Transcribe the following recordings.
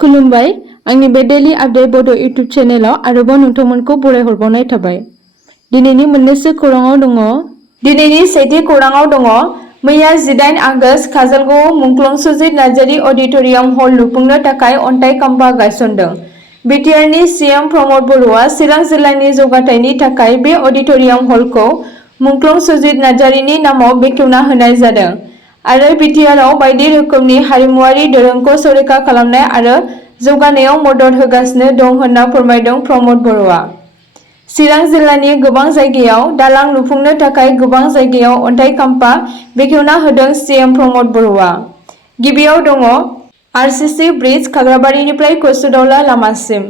खुलुमबाय आंनि बे डेली आपडेट बड' इउटुब चेनेलाव आरोबाव नोंथांमोनखौ बरायहरबावनाय थाबाय। दिनैनि मोननैसो खौराङाव दङ। दिनैनि सेथि खौराङाव दङ। मैया 18 आगस्त काजलगावआव मुंख्लं सुजित नार्जारी अडिट'रियाम हल लुफुंनो थाखाय अन्थाइ खाम्फा गायसनदों। बिटिआरनि सीएम प्रमद बर'आ चिरां जिल्लानि जौगाथायनि थाखाय बे अडिट'रियाम हलखौ मुंख्लं सुजित नार्जारीनि नामाव बेखेवना होनाय जादों आरो बिटिआरआव बायदि रोखोमनि हारिमुआरि दोरोंखौ संरैखा खालामनाय आरो जौगानायाव मदद होगासिनो दं होनना फोरमायदों प्रमद बर'आ। चिरां जिल्लानि गोबां जायगायाव दालां लुफुंनो थाखाय गोबां जायगायाव अन्थाइ खाम्फा बेखेवना होदों सीएम प्रमद बर'आ। गिबियाव दङ आरसीसी ब्रिज खाग्राबारिनिफ्राय कसुदावला लामासिम।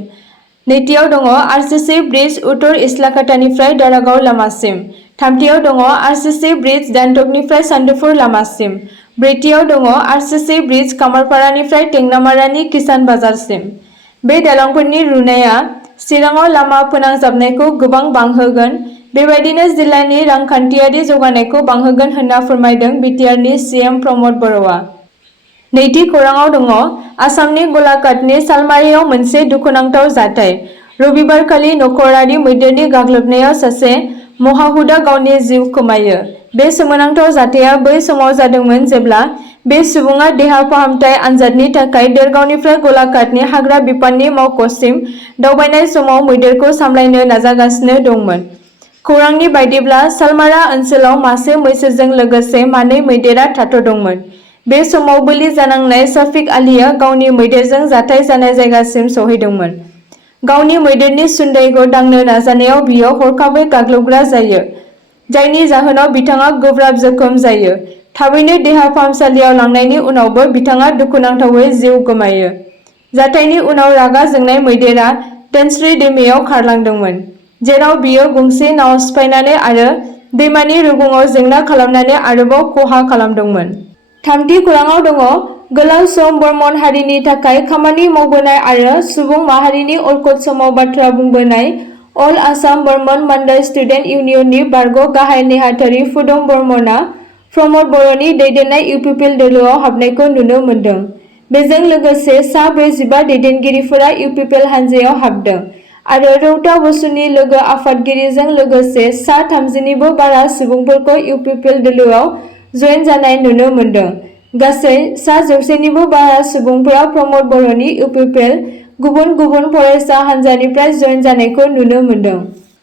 नैथियाव दङ आरसीसी ब्रिज उत्तर इस्लाकाटानिफ्राय दारागाव लामासिम। थामथियाव दङ आरसीसी ब्रिज गान्तकनिफ्राय सान्दुफुर लामासिम। ब्रैथियाव दङ आरसीसी ब्रिज कामारपारानिफ्राय टेंनामारानि किसान बाजारसिम। बे दालांफोरनि लुनाया चिराङाव लामा फोनांजाबनायखौ गोबां बांहोगोन, बेबायदिनो जिल्लानि रांखान्थियारि जौगानायखौ बांहोगोन होनना फोरमायदों बिटिआरनि सीएम प्रमद बर'आ। नैथि खौराङाव दङ आसामनि गलाघाटनि सालमारियाव मोनसे दुखुनांथाव जाथाय। रबिबारखालि नखरारि मैदेरनि गाग्लोबनायाव सासे महाहुदा गावनि जिउ खोमायो। बे सोमोनांथाव जाथाया बै समाव जादोंमोन जेब्ला बे सुबुङा देहा फाहामथाय आनजादनि थाखाय देरगावनिफ्राय गलाघाटनि हाग्रा बिफाननि मावख'सिम दावबायनाय समाव मैदेरखौ सामलायनो नाजागासिनो दंमोन। खौरांनि बायदिब्ला सालमारा ओनसोलाव मासे मैसोजों लोगोसे मानै मैदेरा थाथ'दोंमोन। बे समाव बोलि जानांनाय शफिक आलीआ गावनि मैदेरजों जाथाय जानाय जायगासिम सौहैदोंमोन। गावनि मैदेरनि सुन्दाइखौ दांनो नाजानायाव बियो हरखाबै गाग्लोबग्रा जायो, जायनि जाहोनाव बिथाङा गोब्राब जोखोम जायो। थाबैनो देहा फाहामसालियाव लांनायनि उनावबो बिथाङा दुखुनांथावै जिउ गोमायो। जाथायनि उनाव रागा जोंनाय मैदेरा धोनस्री दैमायाव खारलांदोंमोन, जेराव बियो गंसे नाव सिफायनानै आरो दैमानि रुगुङाव जेंना खालामनानै आरोबाव खहा खालामदोंमोन। थामथि खौराङाव दङ गोलाव सम बर्मन हारिनि थाखाय खामानि मावबोनाय आरो सुबुं माहारिनि अलखद समाव बाथ्रा बुंबोनाय अल आसाम बर्मन मान्डार स्टुडेन्ट इउनियननि बारग' गाहाय नेहाथारि फुदम बर्मनआ प्रमद बर'नि दैदेननाय इउपिपिएल दोलोआव हाबनायखौ नुनो मोन्दों। बेजों लोगोसे सा 45 दैदेनगिरिफोरा इउपिपिएल हानजायाव हाबदों आरो रौता बसुनि लोगो आफादगिरिजों लोगोसे सा 30निबो बारा सुबुंफोरखौ इउपिपिएल दोलोआव जयेन जानाय नुनो मोन्दों। गासै सा 100निबो बारा सुबुंफोरा प्रमद बर'नि इउपिपिएल गुबुन गुबुन फरायसा हानजानिफ्राय जयेन जानायखौ नुनो मोन्दों।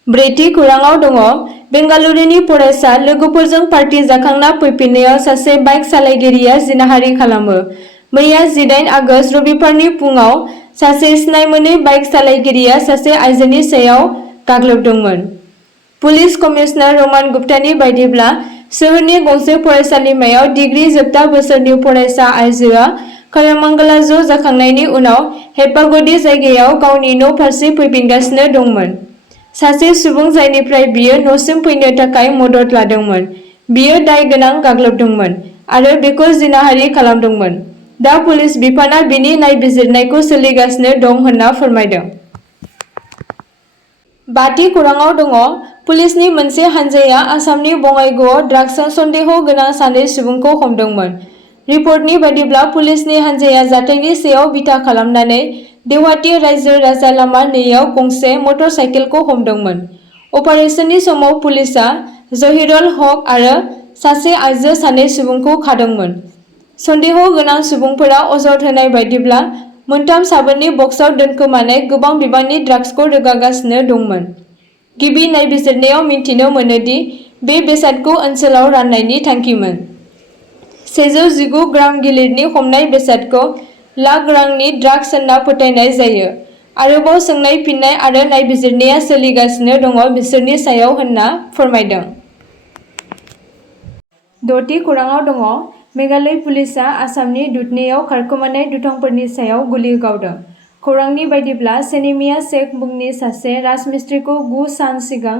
ब्रैथि खौराङाव दङ बेंगालुरुनि फरायसा लोगोफोरजों पार्टी जाखांना फैफिननायाव सासे बाइक सालायगिरिया जिनाहारि खालामो। मैया 18 आगस्त रबिबारनि फुंआव सासे सिनाय मोनै बाइक सालायगिरिया सासे आइजोनि सायाव गाग्लोबदोंमोन। पुलिस कमिशनार रमान गुप्तानि बायदिब्ला सोहोरनि गंसे फरायसालिमायाव डिग्री जोबथा बोसोरनि फरायसा आइजोआ खरमंगला ज' जाखांनायनि उनाव हेप्पागडि जायगायाव गावनि न' फारसे फैफिनगासिनो दंमोन। सासे सुबुं जायनिफ्राय बियो न'सिम फैनो थाखाय मदद लादोंमोन, बियो दाय गोनां गाग्लोबदोंमोन आरो बेखौ जिनाहारि खालामदोंमोन। दा पुलिस बिफानआ बिनि नायबिजिरनायखौ सोलिगासिनो दं होनना फोरमायदों। बाथि खौराङाव दङ पुलिसनि मोनसे हानजाया आसामनि बङाइगावआव ड्राग्सजों सन्देह गोनां सानै सुबुंखौ हमदोंमोन। रिपर्टनि बायदिब्ला पुलिसनि हानजाया जाथायनि सायाव बिथा खालामनानै देवहाटी रायजो राजा लामा 2आव गंसे मटर साइकेलखौ हमदोंमोन। अपारेशननि समाव पुलिसआ जहिरुल हक आरो सासे आइजो सानै सुबुंखौ खादोंमोन। सन्देह गोनां सुबुंफोरा अजद होनाय बायदिब्ला मोनथाम साबोननि बक्सआव दोनखोमानाय गोबां बिबांनि ड्राग्सखौ रोगागासिनो दंमोन। गिबि नायबिजिरनायाव मिन्थिनो मोनोदि बे बेसादखौ ओनसोलाव राननायनि थांखिमोन। 119 ग्राम गिलिरनि हमनाय बेसादखौ लाख रांनि ड्राग्स होनना फोथायनाय जायो। आरोबाव सोंनाय फिननाय आरो नायबिजिरनाया सोलिगासिनो दङ बिसोरनि सायाव होनना फोरमायदों। द'थि खौराङाव दङ मेघालय पुलिसआ आसामनि दुधनैआव खारखोमानाय दुथांफोरनि सायाव गुलि गावदों। खौरांनि बायदिब्ला सेनेमिया शेख मुंनि सासे राजमिस्त्रीखौ 9 सान सिगां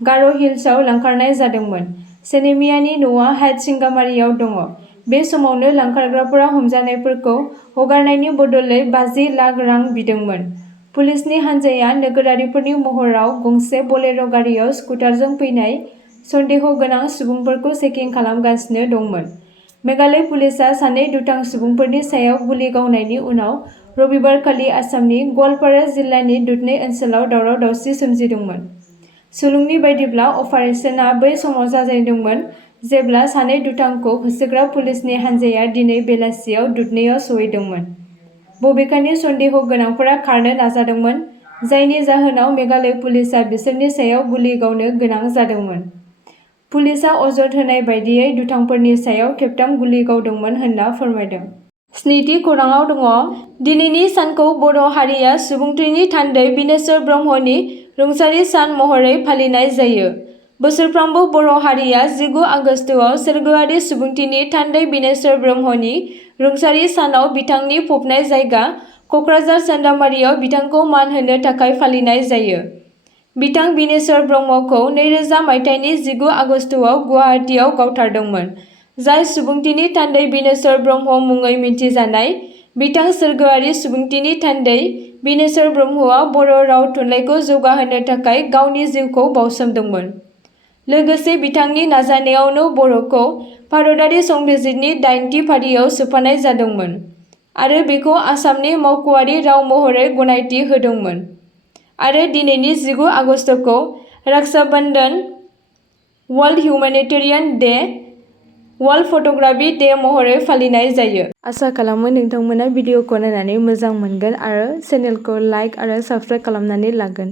गार' हिल्सआव लांखारनाय जादोंमोन। सेनेमियानि न'आ हाइट सिंगामारीआव दङ। बे समावनो लांखारग्राफोरा हमजानायफोरखौ हगारनायनि बदलै 50 लाख रां बिदोंमोन। पुलिसनि हानजाया नोगोरारिफोरनि महराव गंसे बलेर' गारिआव स्कुटारजों फैनाय सन्देह गोनां सुबुंफोरखौ चेकिं खालामगासिनो दंमोन। मेघालय पुलिसआ सानै दुथां सुबुंफोरनि सायाव गुलि गावनायनि उनाव रबिबारखालि आसामनि गवालपारा जिल्लानि दुधनै ओनसोलाव दावराव-दावसि सोमजिदोंमोन। सुलुंनि बायदिब्ला अपारेशनआ बै समाव जागायदोंमोन जेब्ला सानै दुथांखौ होसोग्रा पुलिसनि हानजाया दिनै बेलासियाव दुधनैआव सौहैदोंमोन। बबेखानि सन्देह गोनांफोरा खारनो नाजादोंमोन, जायनि जाहोनाव मेघालय पुलिसआ बिसोरनि सायाव गुलि गावनो गोनां जादोंमोन। पुलिसआ अजद होनाय बायदियै दुथांफोरनि सायाव खेबथाम गुलि गावदोंमोन होनना फोरमायदों। स्निथि खौराङाव दङ। दिनैनि सानखौ बर' हारिया सुबुंथिनि थान्दै बिनेश्वर ब्रह्मनि रुंसारि सान महरै फालिनाय जायो। बोसोरफ्रोमबो बर' हारिया 19 आगस्तआव सोरगोआरि सुबुंथिनि थान्दै बिनेश्वर ब्रह्मनि रुंसारि सानाव बिथांनि फबनाय जायगा क'क्राझार चान्दामारियाव बिथांखौ मान होनो थाखाय फालिनाय जायो। बिथां बिनेश्वर ब्रह्मखौ 2000 मायथाइनि 19 आगस्तआव गुवाहाटीआव गावथारदोंमोन, जाय सुबुंथिनि थान्दै बिनेश्वर ब्रह्म मुङै मिथिजानाय। बिथां सोरगोआरि सुबुंथिनि थान्दै बिनेश्वर ब्रह्मआ बर' राव थुनलाइखौ जौगाहोनो थाखाय गावनि जिउखौ बाउसोमदोंमोन। लोगोसे बिथांनि नाजानायावनो बर'खौ भारतारि संबिजिरनि 8थि फारियाव सोफानाय जादोंमोन आरो बेखौ आसामनि मावख'आरि राव महरै गनायथि होदोंमोन। आरो दिनैनि 19 आगस्तखौ Raksha Bandhan, world humanitarian day, world photography day महरै फालिनाय जायो। आसा खालामो नोंथांमोना भिडिअखौ नायनानै मोजां मोनगोन आरो चेनेलखौ लाइक आरो साबस्क्राइब खालामनानै लागोन।